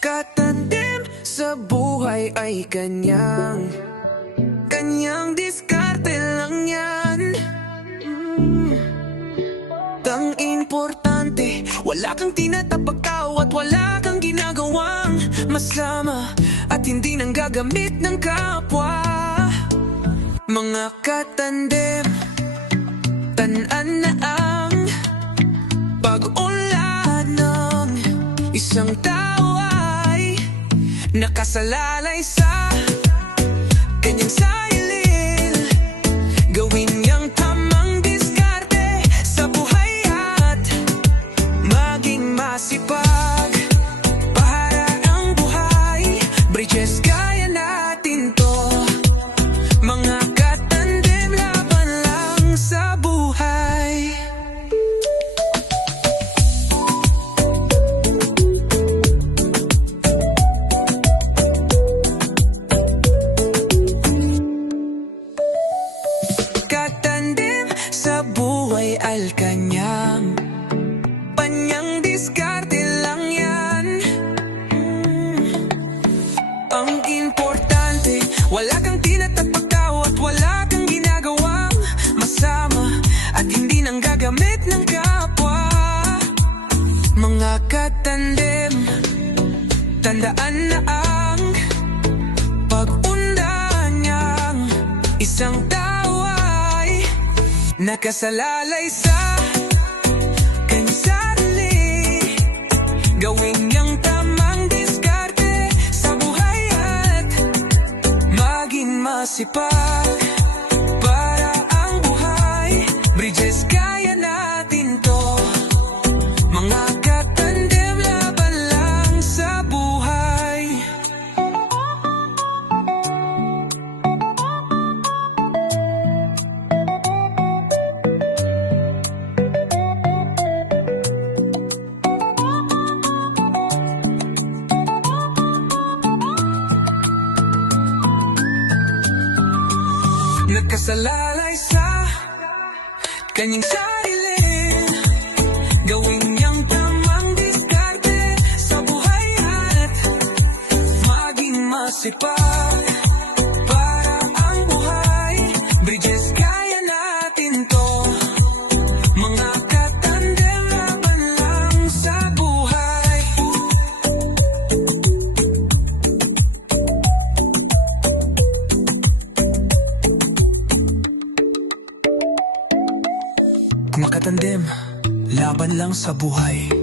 katandem sa buhay ay kanyang diskarte lang yan. Ang importante, wala kang tinatapakaw at wala kang ginagawang masama at hindi nang gagamit ng kapwa. Mga katandem, tanan na ang pag-unlad ng isang tao ay nakasalalay sa kanyang sarili. Gawin niyang tamang diskarte sa buhay at maging masipag para ang buhay. Bridges, kaya natin to. Mga katandem, laban lang sa buhay. Katandem sa buhay al kanyang diskarte lang yan. Ang importante, wala kang tinatapakaw at wala kang ginagawang masama at hindi nang gagamit ng kapwa. Mga katandem, tandaan na ang pag-unlad niyang isang tao ay nakasalalay sa kanyang sarili. Gawin niyang tamang diskarte sa buhay at maging masipag para ang buhay. Bridges, kaya natin to. Mga katandem, laban lang sa buhay. Nakasalalay sa kanyang sarili. Gawin niyang tamang diskarte sa buhay at maging masipag para ang buhay. Bridges, kaya natin to. Mga katandem, laban lang sa buhay. Mga katandem, laban lang sa buhay.